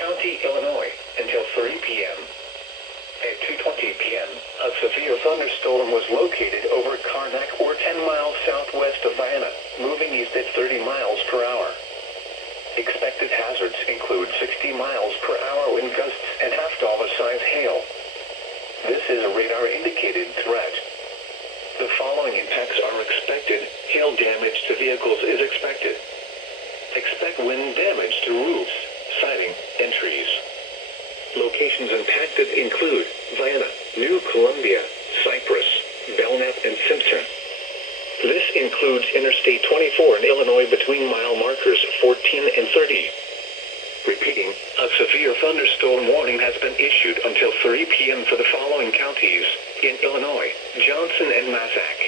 County, Illinois, until 3 p.m. At 2:20 p.m., a severe thunderstorm was located over Karnak, or 10 miles southwest of Vienna, moving east at 30 miles per hour. Expected hazards include 60 miles per hour wind gusts and half-dollar-size hail. This is a radar-indicated threat. The following impacts are expected. Hail damage to vehicles is expected. Expect wind damage to roofs, siding, and trees. Locations impacted include Vienna, New Columbia, Cypress, Belknap, and Simpson. This includes Interstate 24 in Illinois between mile markers 14 and 30. Repeating, a severe thunderstorm warning has been issued until 3 p.m. for the following counties in Illinois: Johnson and Massac.